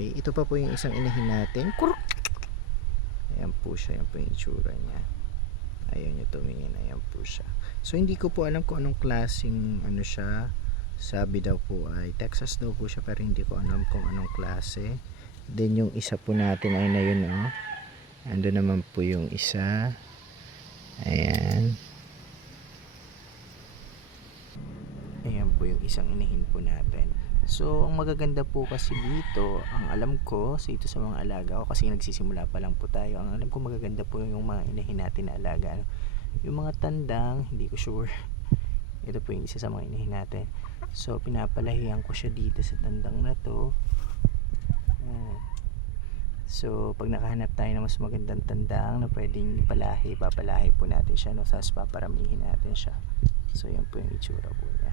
Okay, ito pa po yung isang inahin natin. Kuruk! Ayan po siya, yan po yung itsura niya. Ayaw niya tumingin, ayan po siya. So hindi ko po alam kung anong klaseng ano siya. Sabi daw po ay Texas daw po siya, pero hindi ko alam kung anong klase. Then yung isa po natin ay na yun, oh. Ando naman po yung isa. Ayan. Ayan po yung isang inahin po natin. So, ang magaganda po kasi dito, ang alam ko, dito sa mga alaga ko, kasi nagsisimula pa lang po tayo, ang alam ko magaganda po yung mga inahin natin na alaga. Ano? Yung mga tandang, hindi ko sure. Ito po yung isa sa mga inahin natin. So, pinapalahiyan ko siya dito sa tandang na to. Ayan. So, pag nakahanap tayo ng mas magandang tandang na pwedeng ipalahi, papalahi po natin siya, no? Tapos paparamihin natin siya. So, yan po yung itsura po niya.